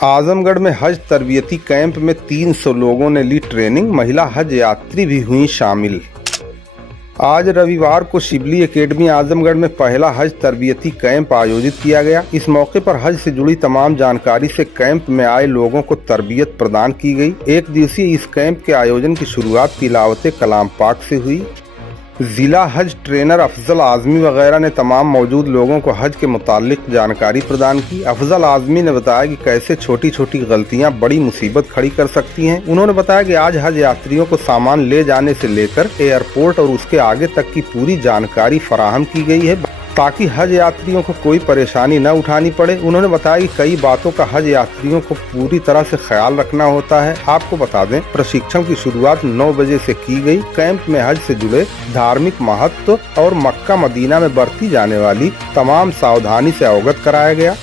आजमगढ़ में हज तरबियती कैंप में 300 लोगों ने ली ट्रेनिंग, महिला हज यात्री भी हुई शामिल। आज रविवार को शिबली एकेडमी आजमगढ़ में पहला हज तरबियती कैंप आयोजित किया गया। इस मौके पर हज से जुड़ी तमाम जानकारी से कैंप में आए लोगों को तरबियत प्रदान की गई। एक दिवसीय इस कैंप के आयोजन की शुरुआत तिलावत कलाम पाक से हुई। जिला हज ट्रेनर अफजल आजमी वगैरह ने तमाम मौजूद लोगों को हज के मुतालिक जानकारी प्रदान की। अफजल आजमी ने बताया कि कैसे छोटी छोटी गलतियां बड़ी मुसीबत खड़ी कर सकती हैं। उन्होंने बताया कि आज हज यात्रियों को सामान ले जाने से लेकर एयरपोर्ट और उसके आगे तक की पूरी जानकारी फराहम की गई है ताकि हज यात्रियों को कोई परेशानी न उठानी पड़े। उन्होंने बताया कि कई बातों का हज यात्रियों को पूरी तरह से ख्याल रखना होता है। आपको बता दें, प्रशिक्षण की शुरुआत 9 बजे से की गई। कैंप में हज से जुड़े धार्मिक महत्व और मक्का मदीना में बरती जाने वाली तमाम सावधानी से अवगत कराया गया।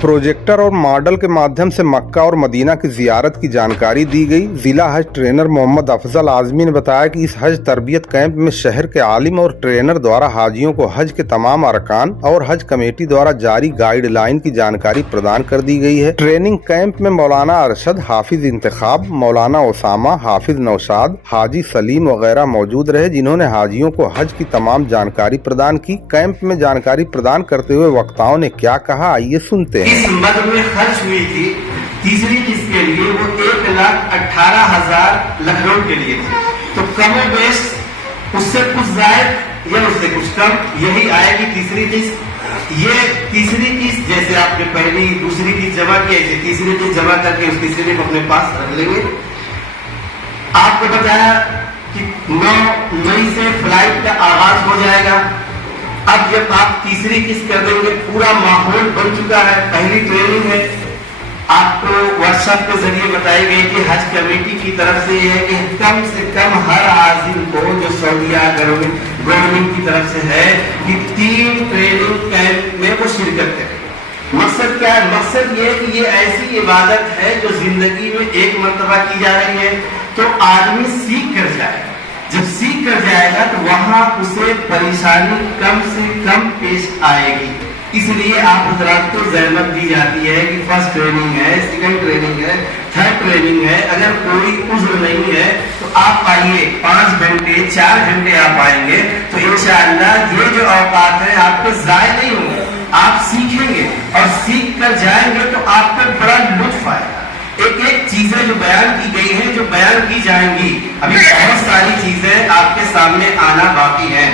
प्रोजेक्टर और मॉडल के माध्यम से मक्का और मदीना की जियारत की जानकारी दी गई। जिला हज ट्रेनर मोहम्मद अफजल आजमी ने बताया कि इस हज तरबियत कैंप में शहर के आलिम और ट्रेनर द्वारा हाजियों को हज के तमाम अरकान और हज कमेटी द्वारा जारी गाइडलाइन की जानकारी प्रदान कर दी गई है। ट्रेनिंग कैंप में मौलाना अरशद, हाफिज इंतखाब, मौलाना ओसामा, हाफिज नौशाद, हाजी सलीम वगैरह मौजूद रहे, जिन्होंने हाजियों को हज की तमाम जानकारी प्रदान की। कैंप में जानकारी प्रदान करते हुए वक्ताओं ने क्या कहा, आइए सुनते हैं। इस मद में खर्च हुई थी तीसरी किस्त के लिए वो 1,18,000 लखनऊ के लिए थी। तो कम बेश उससे कुछ जायद या उससे कुछ कम यही आएगी तीसरी किस्त। ये तीसरी किस्त जैसे आपने पहली दूसरी किस्त जमा की, ऐसे तीसरी किस्त जमा करके उस तीसरी को अपने पास रख लेंगे। आपको बताया कि 9 मई से फ्लाइट का आगाज हो जाएगा। अब जब आप तीसरी किस्त कर देंगे, पूरा माहौल बन चुका है। पहली ट्रेनिंग है, आपको व्हाट्सएप के जरिए बताई गई कि हज कमेटी की तरफ से यह है कि कम से कम हर आजिम को जो सऊदीया गवर्नमेंट की तरफ से है कि 3 ट्रेनिंग कैंप में वो शिरकत करें। मकसद क्या है? मकसद ये है कि ये ऐसी इबादत है जो जिंदगी में एक मर्तबा की जा रही है, तो आदमी सीख कर जाए। जब सीख कर जाएगा तो वहां उसे परेशानी कम से कम पेश आएगी। इसलिए आप हजरात को जहमत दी जाती है कि फर्स्ट ट्रेनिंग है, सेकंड ट्रेनिंग है, थर्ड ट्रेनिंग है। अगर कोई उज्र नहीं है तो आप आइए, 5 घंटे 4 घंटे आप आएंगे तो इंशाअल्लाह ये जो औकात है आपके ज़ाय नहीं होंगे। आप सीखेंगे और सीख कर जाएंगे तो आपको बड़ा लुत्फ आएगा। एक एक चीजें जो बयान की गई हैं, जो बयान की जाएंगी, अभी बहुत सारी चीजें आपके सामने आना बाकी है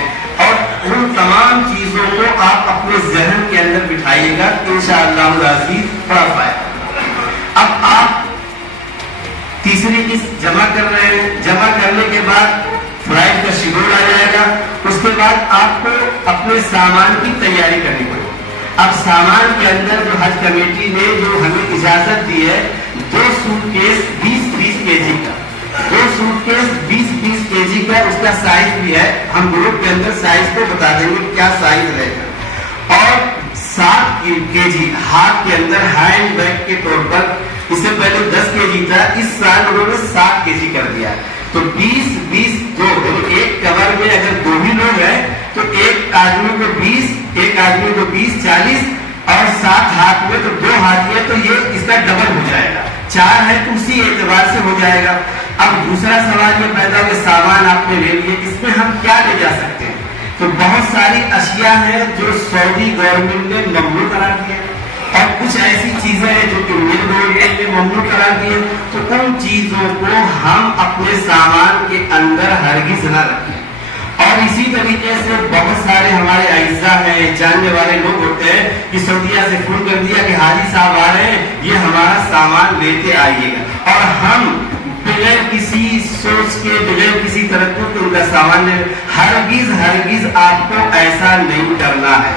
और उन तमाम चीजों को आप अपने जहन के अंदर बिठाइएगा, इंशाअल्लाह अज़ीज़ बड़ा फायदा। अब आप तीसरी किस्त जमा कर रहे हैं, जमा करने के बाद फ्लाइट का शेड्यूल आ जाएगा। उसके बाद आपको अपने सामान की तैयारी करनी पड़ेगी। अब सामान के अंदर जो हज कमेटी ने जो हमें इजाजत दी है, 2 सूटकेस 20-20 केजी का, 2 सूटकेस 20-20 केजी का, उसका साइज भी है। हम ग्रुप के अंदर साइज को बता देंगे क्या साइज रहेगा। और 7 केजी हाथ के अंदर हैंड बैग के तौर पर, इससे पहले 10 केजी था, इस साल उन्होंने 7 केजी कर दिया। तो 20-20 2, एक कवर में अगर 2 ही लोग हैं तो एक आदमी को 20, एक आदमी को 20-40 और 7 हाथ में तो 2 हाथ में, तो ये इसका डबल हो जाएगा। 4 है तो उसी एतबार से हो जाएगा। अब दूसरा सवाल ये पैदा हुआ, सामान आपने ले लिए, इसमें हम क्या ले जा सकते हैं? तो बहुत सारी अशिया है जो सऊदी गवर्नमेंट ने ममनू करा दी है और कुछ ऐसी चीजें हैं जो कि इंडियन गवर्नमेंट ने ममनू करा दी है। तो उन चीजों को हम अपने सामान के अंदर हरगिज न रखें। और इसी तरीके से बहुत सारे हमारे अइज़्ज़ा हैं, जानने वाले लोग होते हैं कि सऊदीया से फोन कर दिया कि हाजी साहब आ रहे हैं, ये हमारा सामान लेते आइएगा। और हम बगैर किसी सोच के, बगैर किसी तरह के उनका सामान ले, हरगिज आपको ऐसा नहीं करना है।